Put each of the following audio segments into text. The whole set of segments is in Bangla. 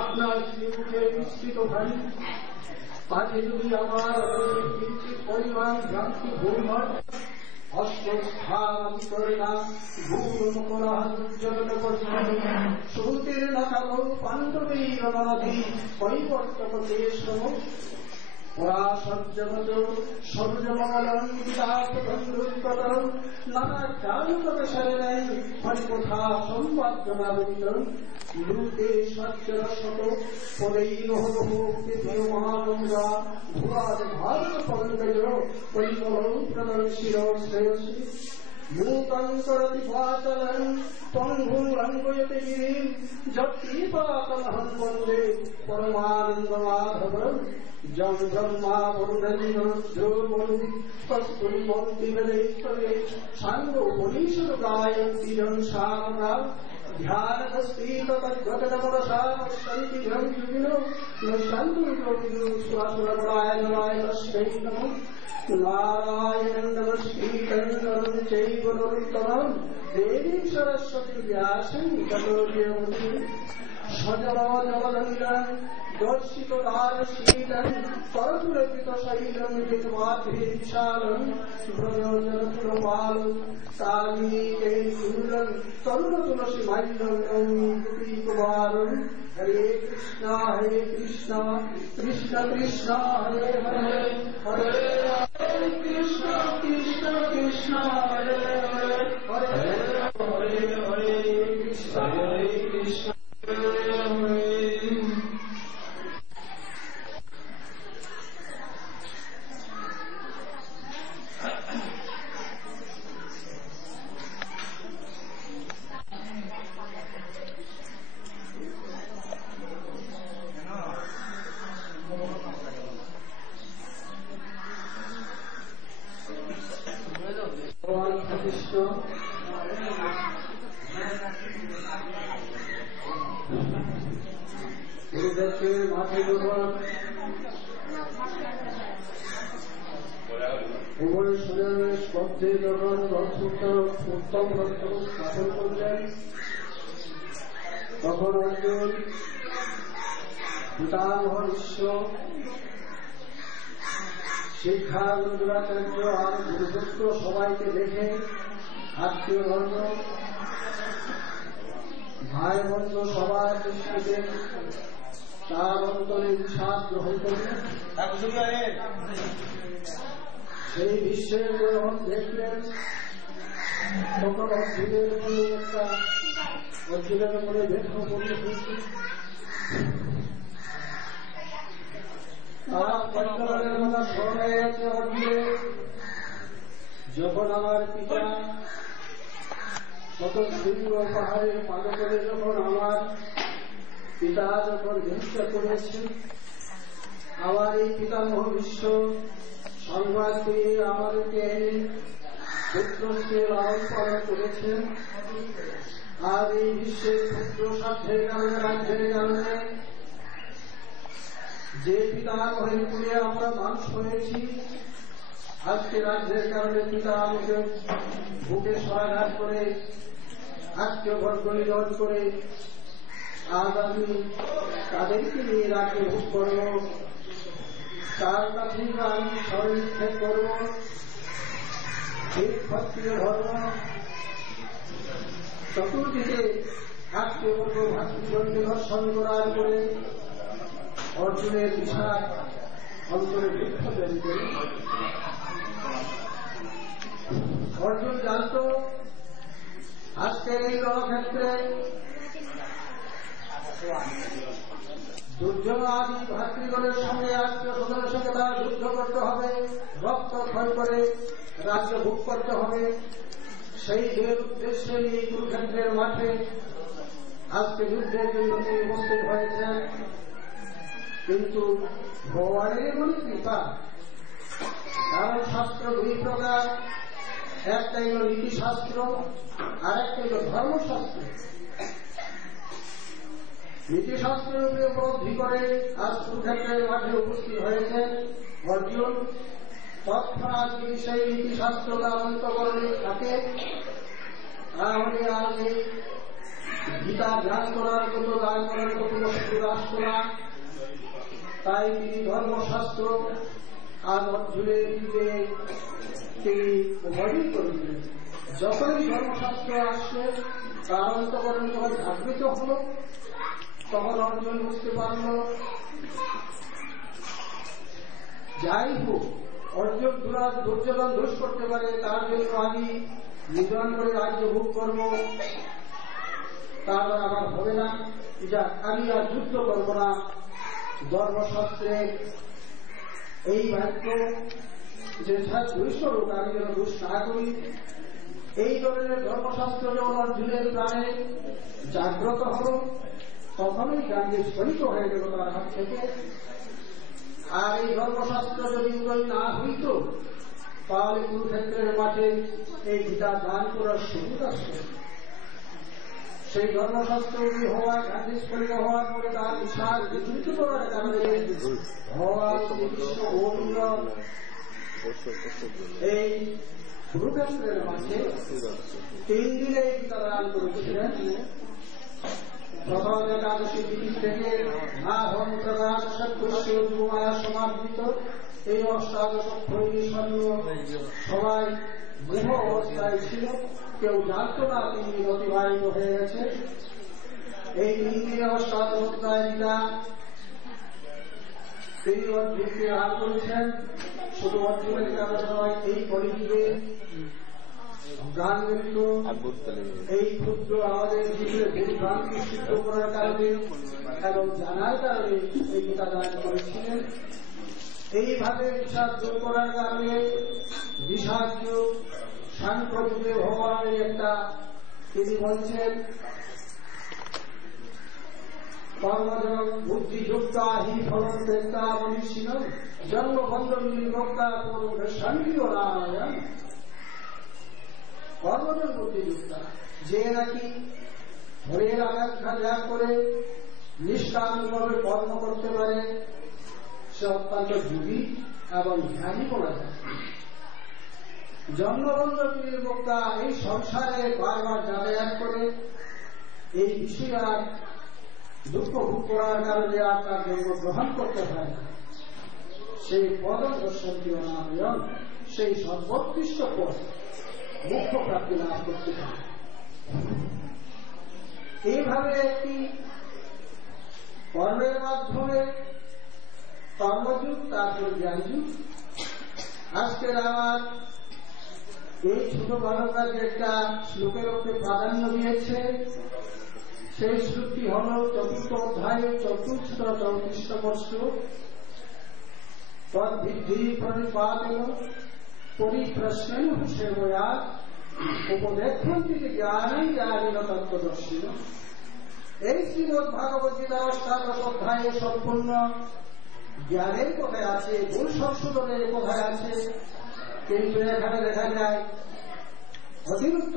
আপনার শ্রীমুখে নিশ্চিত ভাই পাঠে যদি আমার কিঞ্চিত পরিমাণ ভ্রান্তি ভূমিমঠ অস্ত্রস্থান করে না সুতের নাকাল পাণ্ডবীর নদী পরিবর্তক দেশ পরাসজ্জগত সর্বজমঙ্গলং নানা কালুকসারে নেই হরিকথা সম্বাদনাবৃন্দ লুতে সজ্জরসত পदैরহীয় মহাগঙ্গা ভুয়াদ ভারত পঙ্কজ পরিমল প্রদর্শির শ্রেয়সী মূকান্তরতি ভাচলন পঙ্গুরঙ্গয়তে গিরিম যৎকৃপাকলহং বন্দে পরমানন্দ মাধবম যম ব্রহ্মা বরুণেন্দ্রমরু কস্তুরিমন্তি বেদেশ্বরে সাঙ্গ পরিষদ গায়ন্তি জন সামরা ধ্যানস্থিত তদ্গতমরসামস্বন্তি জন যুবিনো নশান্তু যোগিনো সুরাসুরগণায় নমায় তস্मै নমঃ নারায়ণং নমস্কৃত্যং নরং চৈব নরোত্তমং দেবীং সরস্বতী ব্যাসং ততো জয়মুনি সজলজলদণ্ডং দর্শিত দ্বারশীলং করতুলপিত শৈলং বিদ্বাদ্ভিশালং ব্রজজনপুরপালং কালীকে সুন্দরং তরুণ তুলসী মাল্যং গোপীকুমারং হরে কৃষ্ণ কৃষ্ণ কৃষ্ণ হরে হরে হরে কৃষ্ণ কৃষ্ণ কৃষ্ণ হরে হরে হরে হরে হরে কৃষ্ণ হরে কৃষ্ণ তখন অর্জুন পিতামহ বিশ্ব শিক্ষাগুরুচার্য আর গুরুপুত্র সবাইকে দেখে আত্মীয় বর্গ ভাই বন্ধ সবার দৃষ্টিতে তার অন্তরে উৎসাহ গ্রহণ করলেন। সেই বিশ্বের যখন দেখলেন তখন অর্জুনের উপরে বেঠো পড়ে ফেলছে। তারা পঞ্চমের কথা স্মরণ হয়ে গেছে অর্জুনের। যখন আমার পিতা শত শৃঙ্গ পাহাড়ের পাদে করে যখন আমার পিতা যখন ভিক্ষা করেছেন, আমার এই পিতামহ বিশ্ব সংবাদ দিয়ে আমাদেরকে পুত্রকে লালন পালন করেছেন। আর এই বিশ্বের পুত্র স্বার্থের কারণে রাজ্যের কারণে যে পিতামহের কুলে আমরা মানুষ হয়েছি, আজকে রাজ্যের কারণে পিতা আমাকে বুকে সহায়তা করে আজকে বর্গ নিধন করে আজ আমি তাদেরকে নিয়ে রাজ্য ভোগ করব, তার কাছে আমি স্মরণিক্ষেপ করব। ঠিক ক্ষত্রিয় ধর্ম চতুর্দিকে আজকে বর্গ ভাতৃজনকে দর্শন করার পরে অর্জুনের বিষাদ অন্তরে বৃক্ষ দেন করে অর্জুন জানত আজকের এই রণক্ষেত্রে দুর্যোগ আদি ভাতৃগণের সঙ্গে আত্মীয় স্বজনের সঙ্গে তারা যুদ্ধ করতে হবে, রক্ত ক্ষয় করে রাজ্য ভোগ করতে হবে। সেই ঢের উদ্দেশ্যে এই কুরুক্ষেত্রের মাঠে আজকে যুদ্ধের জন্য তিনি উপস্থিত হয়েছেন। কিন্তু ভগবানের এমন কৃপা, কারণ শাস্ত্র দুই প্রকার, একটা হল নীতিশাস্ত্র আর একটা হল ধর্মশাস্ত্র। নীতিশাস্ত্রের উপরে উপলব্ধি করে আজ কুরুক্ষেত্রের মাঠে উপস্থিত হয়েছেন অর্জুন। তৎক্ষণাৎ যদি সেই নীতিশাস্ত্র তার অন্তঃকরণে থাকে, তাহলে আজ এই গীতা ধ্যান করার জন্য দান করার জন্য সুযোগ আসত না। তাই তিনি ধর্মশাস্ত্র আজ অর্জুনের দিকে তিনি মডিল করে দিলেন। যখনই ধর্মশাস্ত্র আসছে তার অন্তঃকরণ যখন জাগৃত হল, তখন অর্জুন বুঝতে পারল যাই হোক অর্জুন দুর্যোধন দোষ করতে পারে, তার জন্য আমি নিধন করে রাজ্য ভোগ করব, তার আবার হবে না। যা আমি আর যুদ্ধ করব না। ধর্মশাস্ত্রে এই বাক্য যে দুঃস্বরূপ আমি যেন দোষ না করি, এই ধরনের ধর্মশাস্ত্র যখন অর্জুনের প্রাণে জাগ্রত হল, তখনই গান্ধী স্ফলিত হয়ে গেল তার হাত থেকে। আর এই ধর্মশাস্ত্র যদি উদয় না হইত, তাহলে কুরুক্ষেত্রের মাঠে এই গীতা দান করার সুযোগ আসত। সেই ধর্মশাস্ত্র হওয়া গান্ধী স্ফলিত হওয়ার পরে তার বিশাল বিকৃত করার কারণে ভগবান শ্রীকৃষ্ণ অর্জুন এই কুরুক্ষেত্রের মাঠে 3 দিনে গীতা দান করেছিলেন। প্রথম একাদশী তিথি থেকে সমার্জিত এই অষ্টাদশ সবাই মোহ অবস্থায় ছিল, কেউ জানত না 3 দিন অতিবাহিত হয়ে গেছে। এই 3 দিনে অষ্টাদশ অধ্যায় গীতা তিনি অর্জুনকে দান করেছেন। শুধু অর্জুনের কারণে নয়, এই কলিযুগে গানগুলিত এই ক্ষুদ্র আমাদের জীবনে বিভ্রান্তি সিদ্ধ করার কারণে এবং জানার কারণে এই গীতা দান করেছিলেন। এইভাবে বিষাদ দূর করার কারণে বিষাদ যুগ সাংখ্য যুগে ভগবানের একটা তিনি বলছেন কর্মজন বুদ্ধিযুক্তা হি ফলন তেক্তা মনীষীন জন্মবন্ধন নির্ভক্তা সঙ্গীয় নারায়ণ। কর্মজন বুদ্ধিযুক্তা, যে নাকি হরের আকাঙ্ক্ষা ত্যাগ করে নিষ্কামভাবে কর্ম করতে পারে, সে অত্যন্ত যোগী এবং জ্ঞানী বলা যায়। জন্মবন্ধন নির্ভক্তা, এই সংসারে বারবার যাতায়াত করে এই বিষয় আর দুঃখ ভোগ করার কারণে আর তার জন্ম গ্রহণ করতে পারে না, সেই পদ দর্শনীয় নারায়ণ, সেই সর্বোৎকৃষ্ট পদ মুখ্য প্রাপ্তি লাভ করতে পারে। এইভাবে একটি কর্মের মাধ্যমে কর্মযুগ, তারপর জ্ঞানযুগ। আজকের আমার এই ছোট বালকরা যে একটা শ্লোকের উপরে প্রাধান্য দিয়েছে, সেই শ্লোকটি হল 4th অধ্যায় 34 শ্লোক। তদ্বিদ্ধি প্রণিপাতেন পরিপ্রশ্নেন সেবয়া উপদেক্ষন্তি জ্ঞানই জ্ঞানীন তত্ত্বদর্শীন। এই শ্রীমদ ভাগবত গীতার অষ্টাদশ অধ্যায়ে সম্পূর্ণ জ্ঞানের কথায় আছে, ভুল সংশোধনের কথায় আছে, কিন্তু এখানে দেখা যায় অতিরিক্ত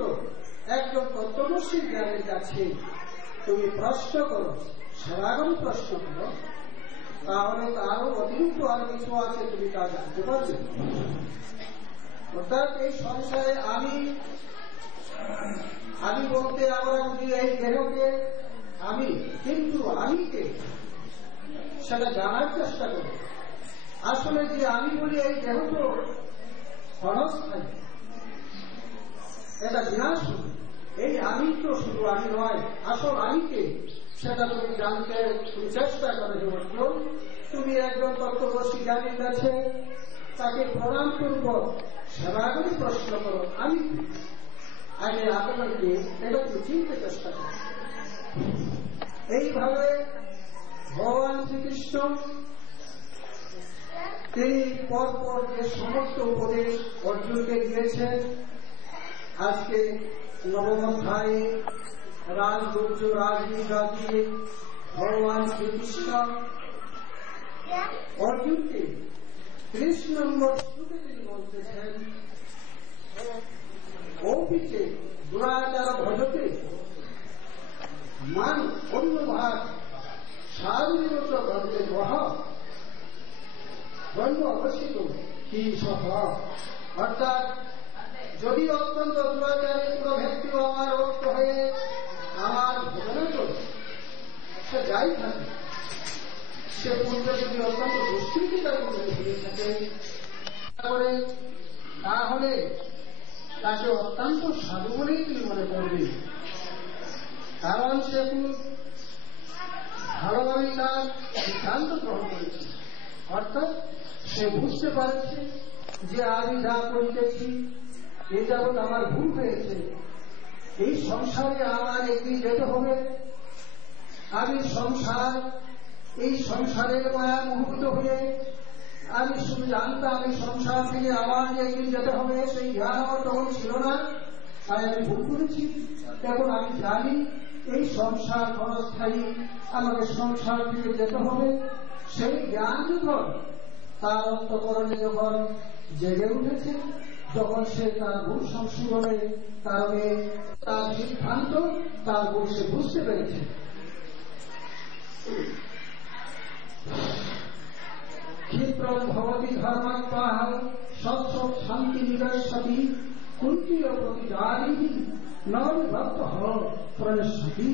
একজন তত্ত্বদর্শী জ্ঞানের কাছে তুমি প্রশ্ন করো, সারাগরি প্রশ্ন করো, তাহলে তারও অতিরিক্ত আরো কিছু আছে, তুমি তা জানতে পারবে। অর্থাৎ এই সংসারে আমি বলতে আমরা বুঝি এই দেহকে আমি, কিন্তু আমিকে সেটা জানার চেষ্টা করি। আসলে যে আমি বলি এই দেহ তো ক্ষণস্থায়ী, এটা বিনাশ হবে। এই আমি তো শুধু আমি নয়, আসল আমিকে সেটা তুমি জানতে তুমি চেষ্টা করে বলল। তুমি একজন তত্ত্বদর্শী জ্ঞানীর কাছে তাকে প্রণাম করব, সেবা করে প্রশ্ন করো আমি আগে আপনাকে এটা তুমি চিনতে চেষ্টা করো। এইভাবে ভগবান শ্রীকৃষ্ণ তিনি পরপর যে সমস্ত উপদেশ অর্জুনকে দিয়েছেন, আজকে নবম অধ্যায়ে রাজগুর্য রাজনীতি দিয়ে ভগবান শ্রীকৃষ্ণ অর্জুনকে 30 নম্বর শ্লোকে তিনি বলতেছেন, অপিচে দুরাচার ভজতে মান অন্য ভাগ শারীরিক গর্বে বহ ব্রহ্ম অবস্থিত কি সহ। অর্থাৎ যদি অত্যন্ত দুরাচারে কোনো ব্যক্তি আমার রক্ত হয়ে আমার ভোজনে করে সে যাই থাকে, সে পূর্বে যদি অত্যন্ত দুষ্কৃতিকার মধ্যে হয়ে থাকে তাহলে তাকে অত্যন্ত সাধু বলেই তিনি মনে করবেন, কারণ সে খুব ভালোভাবেই তার সিদ্ধান্ত গ্রহণ করেছে। অর্থাৎ সে বুঝতে পারছে যে আমি যা করিতেছি এ যাবৎ আমার ভুল হয়েছে, এই সংসারে আমার একদিন যেতে হবে, আমি এই সংসারের মায়া মোহিত হয়ে আমি শুধু জানতাম এই সংসার থেকে আমার একদিন যেতে হবে, সেই জ্ঞান আমার তখন ছিল না। তাই আমি ভুল করেছি। এখন আমি জানি এই সংসার ক্ষণস্থায়ী, আমাকে সংসার থেকে যেতে হবে। সেই জ্ঞান যখন তার অন্তঃকরণে যখন জেগে উঠেছে, যখন সে তার ভুল সংশোধনের কারণে তার সিদ্ধান্ত, তার ভুল সে বুঝতে পেরেছে। ক্ষিপ্রম ভবতি ধর্মাত্মাহ সৎসৎ শান্তি নিদর্শতি কুন্তীয় প্রতিদারিণী নবিভক্ত প্রণশ্যতি।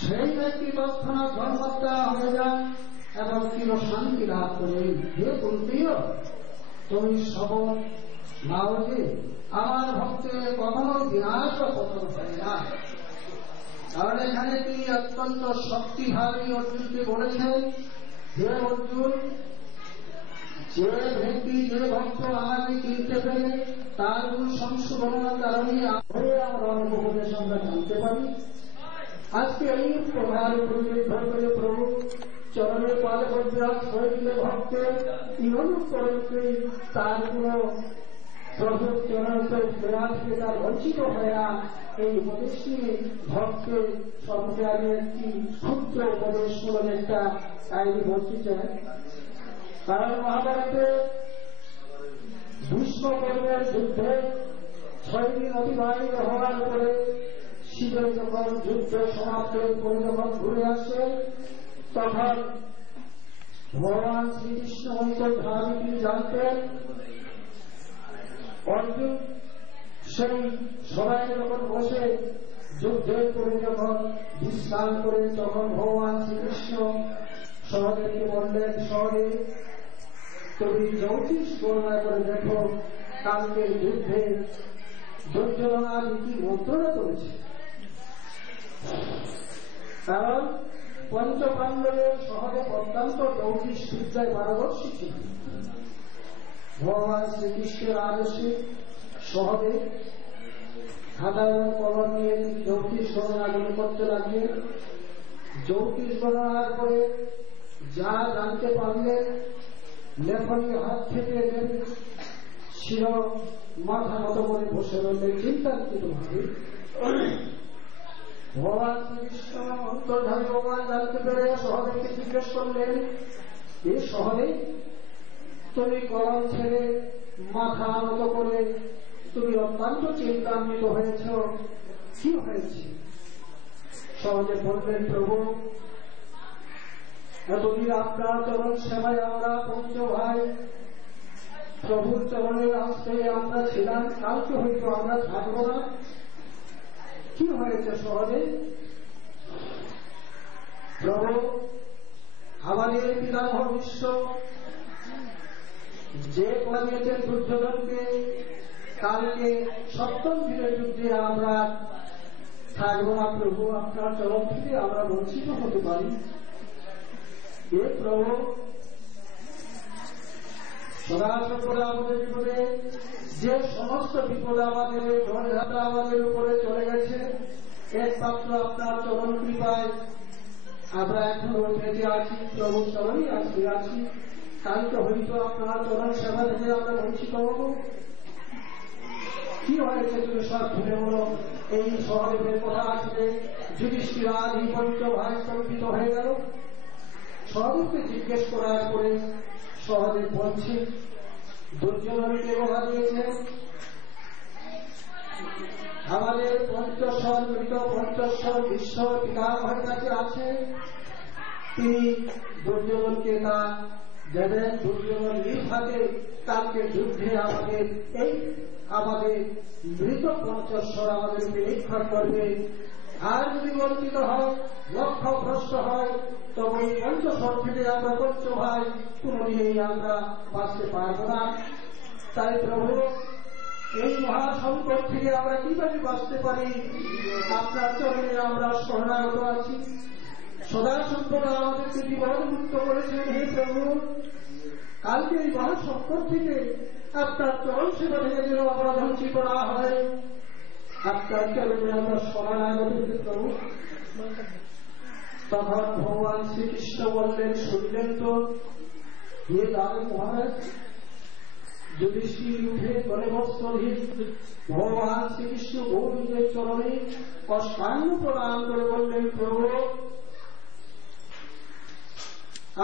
সেই ব্যক্তি তৎক্ষণাৎ ধর্মাত্মা হয়ে যান এবং চির শান্তি লাভ করেন। হে কুন্তীয়, তুমি শপথ নাও যে আমার ভক্তের কখনো বিনাশ বা পতন হয় না। কারণ এখানে তিনি অত্যন্ত শক্তিশালী অর্জুনকে বলেছেন, হে অর্জুন, যে ব্যক্তি যে ভক্ত আমাকে চিনতে পেরে তার গুণ সংশোধনের কারণে আমরা অনুপদেশ আমরা জানতে পারি। আজকে এই প্রধান নির্ভর করে প্রভু চরণের পাদপর্যাস হয়ে দিলে ভক্তের ইহনুত্তরকে তার কোন প্রভুর চরণের প্রয়াস থেকে তার বঞ্চিত হয় না। এই উপদেশ নিয়ে ভক্তের সম্পর্কে আমি একটি ক্ষুদ্র উপদেশ মূলক একটা কাহিনী বলতে চাই। কারণ মহাভারতে ভীষ্ম পর্বের যুদ্ধে 6 দিন অতিবাহিত হওয়ার পরে শিবের যখন যুদ্ধ সমাপ্তের পরে যখন ঘুরে আসে, তখন ভগবান শ্রীকৃষ্ণ অন্তর্ধারী তিনি জানতেন অর্জুন সেই সবাই যখন বসে যুদ্ধের পরে যখন বিশ্রাম করে, তখন ভগবান শ্রীকৃষ্ণ সহদেবকে বললেন, সহদেব তুমি জ্যোতিষ গণনা করে দেখো কালকের যুদ্ধে দুর্যোধন কি মন্ত্রণা করেছে। কারণ পঞ্চপাণ্ডবের সহদেব অত্যন্ত জ্যোতিষ বিদ্যায় পারদর্শী ছিল। ভগবান শ্রীকৃষ্ণের আদেশে সহদেব খাতা এবং কলম নিয়ে জ্যোতিষ গণনাগুলো করতে লাগলেন। জ্যোতিষ গণনার পরে যা জানতে পারলেন, লেখনী হাত থেকে শির মাথা মতো করে বসে রইলেন চিন্তান্বিত ভাবে। ভগবান শ্রীকৃষ্ণ অন্তর্ধারী ভগবান জানতে পেরে সহদেবকে জিজ্ঞেস করলেন, এ সহদেব, তুমি কলম ছেড়ে মাথা নত করে তুমি অত্যন্ত চিন্তান্বিত হয়েছ, কি হয়েছে? সহদেব বললেন, প্রভু, এতদিন আপনার চরণ সেবায় আমরা পঞ্চ ভাই প্রভুর চরণের আশ্রয়ে আমরা ছিলাম, কালকে হয়তো আমরা থাকবো না, কি হয়েছে সহদেব? প্রভু, আমাদের পিতামহ বিশ্ব যে করিয়েছেন দুর্যোধনকে, কালকে সপ্তম দিনের যুদ্ধে আমরা থাকবো না প্রভু, আপনার চরণ থেকে আমরা বঞ্চিত হতে পারি। এ প্রভু, সদাসর্বদা আমাদের বিপদে যে সমস্ত বিপদ আমাদের ঝড়ঝাপটা আমাদের উপরে চলে গেছে, একমাত্র আপনার চরণ কৃপায় আমরা এখনো বেঁচে আছি, প্রভু চরণই আছি। কালকে হয়তো আপনার চরণ সেবা থেকে আমরা বঞ্চিত হব। কি হয়েছে তুমি সব ভুলে বলো। এই সহদেবের কথা আসলে যুধিষ্ঠির আদি পঞ্চ ভাই স্তম্ভিত হয়ে গেল। সহদেবকে জিজ্ঞেস করার পরে সহদেব বলছে, দুর্যোধনকে বলা দিয়েছে আমাদের পঞ্চস্বর মৃত পঞ্চস্বর বিশ্ব পিতামহের কাছে আছে, তিনি দুর্যোধনকে তা দেবেন। দুর্যোধন নির্ঘাতে কালকে যুদ্ধে আমাদের মৃত পঞ্চস্বর আমাদের নিরীক্ষণ করবে। আর যদি বঞ্চিত হয়, লক্ষ্য ভ্রষ্ট হয়, তবে এই পঞ্চস্বর থেকে আমরা পঞ্চ ভাই কোনদিনেই আমরা বাঁচতে পারব না। তাই প্রভু, এই মহাসংকট থেকে আমরা কিভাবে বাঁচতে পারি? আপনার চরণে আমরা শরণাগত আছি। সদা সর্বদা আমাদেরকে বিপদমুক্ত করেছেন। হে প্রভু, কালকে এই মহাসংকট থেকে আপনার চরণ সেবা থেকে যেন আমরা বঞ্চিত না হয়, আপনার চরণে আমরা শরণাগত প্রভু। তখন ভগবান শ্রীকৃষ্ণ বললেন, শুনলেন তো হে দাদা মহারাজ, যুধিষ্ঠির উঠে করে বস্ত্রহীন ভগবান শ্রীকৃষ্ণ গোবিন্দের চরণে অষ্টাঙ্গ প্রদান করে বললেন, প্রভু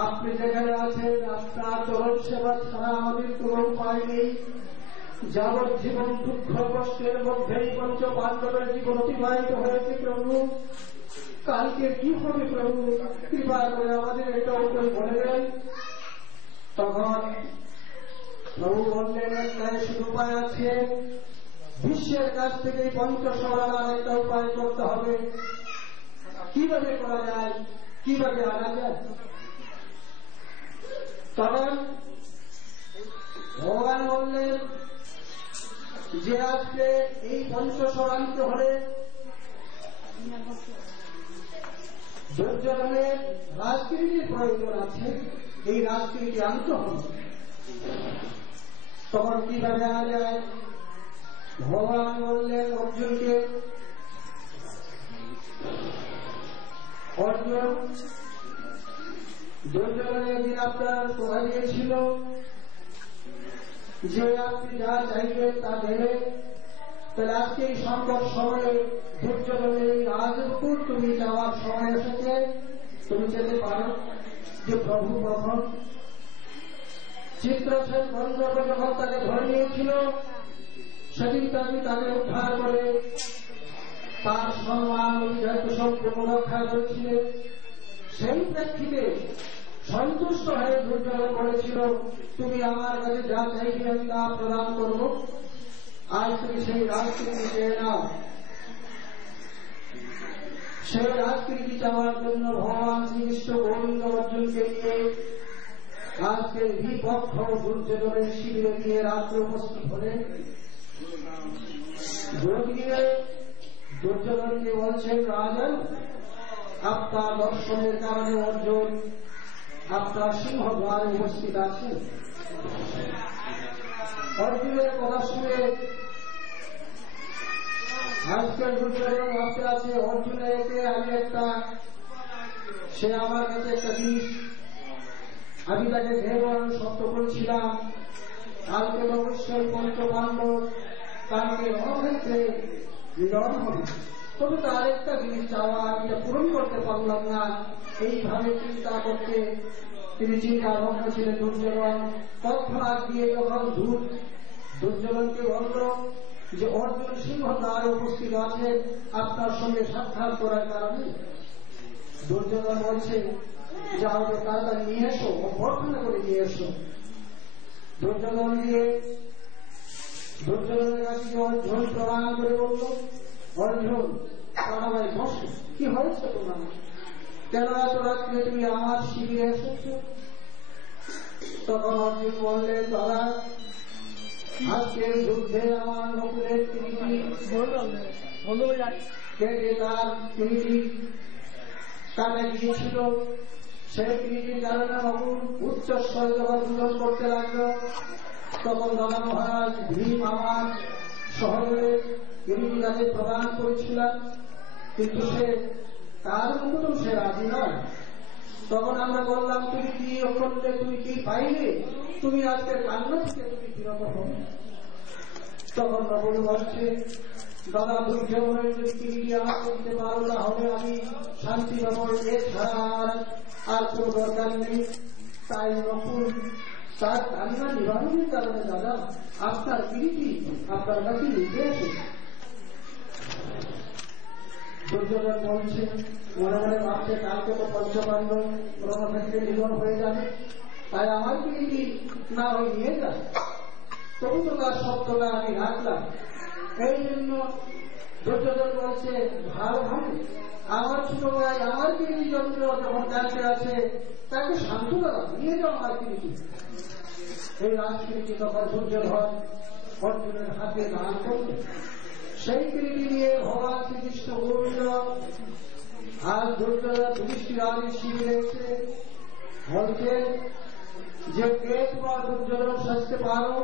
আপনি যেখানে আছেন আপনার চরণ সেবা ছাড়া আমাদের কোন উপায় নেই। যাবজ্জীবন দুঃখ কষ্টের মধ্যেই পঞ্চ পাণ্ডবের জীবন অতিবাহিত হয়েছে প্রভু, কালকে কি হবে প্রভু, কৃপা করে আমাদের এটা উপায় বলে দেন। তখন প্রভু বললেন, একটাই শুধু উপায় আছে, বিশ্বের কাছ থেকে পঞ্চশরার একটা উপায় করতে হবে। কিভাবে করা যায়, কিভাবে আনা যায়? তখন ভগবান বললেন যে আজকে এই পঞ্চশরান্তে হলে দুর্যোধনের রাজকীর্তির প্রয়োজন আছে, এই রাজকীর্তি আনতে হবে। তখন কিভাবে আনা যায়? ভগবান বললেন অর্জুনকে, অর্জুন দুর্যোধনের দিন আপনার কথা দিয়েছিল যে আপনি যা চাইবেন তা দেবে, তাহলে আজকে এই সংকট সময়ে দুর্যোধনের রাজপুর তুমি যাওয়ার সময় এসেছে, তুমি যেতে পারো। যে প্রভু প্রথম চিত্রসেন গন্ধর্ব যখন তাকে ধরে নিয়েছিল, সেদিন তাকে উদ্ধার করে তার সম্মান সম্পূর্ণ রক্ষা করেছিলেন। সেই প্রেক্ষিতে সন্তুষ্ট হয়ে দুর্যোধন করেছিল, তুমি আমার কাছে যা চাইবে আমি তা প্রদান করব, আজ তুমি সেই রাজকীর্তি চেয়ে নাও। সেই রাজকীর্তি চাওয়ার জন্য ভগবান শ্রীকৃষ্ণ গোবিন্দ অর্জুনকে নিয়ে আজকে বিপক্ষ দুর্যোধনের শিবিরে গিয়ে রাত্রে উপস্থিত হলেন। দুর্যোধনকে বলছেন, রাজন আপনার দর্শনের কারণে অর্জুন আপনার সিংহদ্বারে উপস্থিত আছে। অর্জুনের কথা শুনে আজকের দুর্যোধন ভাবতে আছে, অর্জুনকে আমি সে আমার কাছে একটা জিনিস, আমি তাকে ভেবন সত্য করেছিলাম, কালকে অবশ্যই পঞ্চপাণ্ডব তাকে রণক্ষেত্রে বিরণ হবে, তবে তার একটা জিনিস চাওয়া আমি পূরণ করতে পারলাম না। এইভাবে চিন্তা করতে তিনি চিন্তাভাবনা ছিলেন দুর্যোধন। তৎক্ষণাৎ দিয়ে যখন দুর্যোধনকে বলল যে অর্জুন সিংহ দ্বারে উপস্থিত আছে আপনার সঙ্গে সাক্ষাৎ করার কারণে, দুর্যোধন বলছে যাও তাড়াতাড়ি নিয়ে এসো, অভ্যর্থনা করে নিয়ে এসো। দুর্যোধন দিয়ে দুর্যোধনের কাছে অর্জুন প্রদান করে বলল, অর্জুন তাড়াতাড়ি বসো, কি হয়েছে তোমার, কেন এত রাত্রে তুমি আমার শিবিরে এসেছ? তখন অর্জুন বললেন, দাদা আজকের যুদ্ধে আমার নকুলের কেটে তার কিরিটি কানে গিয়েছিল, সেই কিরিটির কারণে নকুল উচ্চস্বরে যখন পূরণ করতে লাগলো, তখন দাদা মহারাজ ভীম আমার শহরে কিরিটি তাকে প্রদান করেছিলাম, কিন্তু সে তার মতো সে রাজি নয়। তখন আমরা বললাম, তুমি কি করলে, তুমি কি পাইলে, তুমি আজকের কান্না থেকে তুমি বিরত হবে। তখন নকুল বলছে, দাদা দুর্যোধনের যদি কিরিটি আমার করতে পারো না হবে আমি শান্তি পাবো, এছাড়া আর কোন দরকার নেই। তাই নকুল তার কান্না নিবারণের কারণে দাদা আপনার কিরিটি আপনার কাছে নিতে এসেছে। দুর্যোধন বলছে, মনে মনে ভাবছে কালকে তো পঞ্চপাণ্ডব রণক্ষেত্রে নিধন হয়ে যাবে, তাই আমার কিরিটি না হয়ে নিয়ে যায়, তবু তো তার শব্দটা আমি রাখলাম। এই জন্য দুর্যোধন বলছে, ভালো ভাবে আমার ছোট ভাই আমার কিরিটি যন্ত্র যখন কাছে আছে তাকে শান্ত করা, নিয়ে যাও আমার কিরিটি। এই রাজকিরিটি তখন দুর্যোধন অর্জুনের হাতে দান করবে। সেই কিরিটি নিয়ে ভগবান শ্রীকৃষ্ণ গোবিন্দ আর দুর্যোধন যুধিষ্ঠিরের শিবিরে এসে বলছে যে কে তোমার দুর্যোধন সাজতে পারো,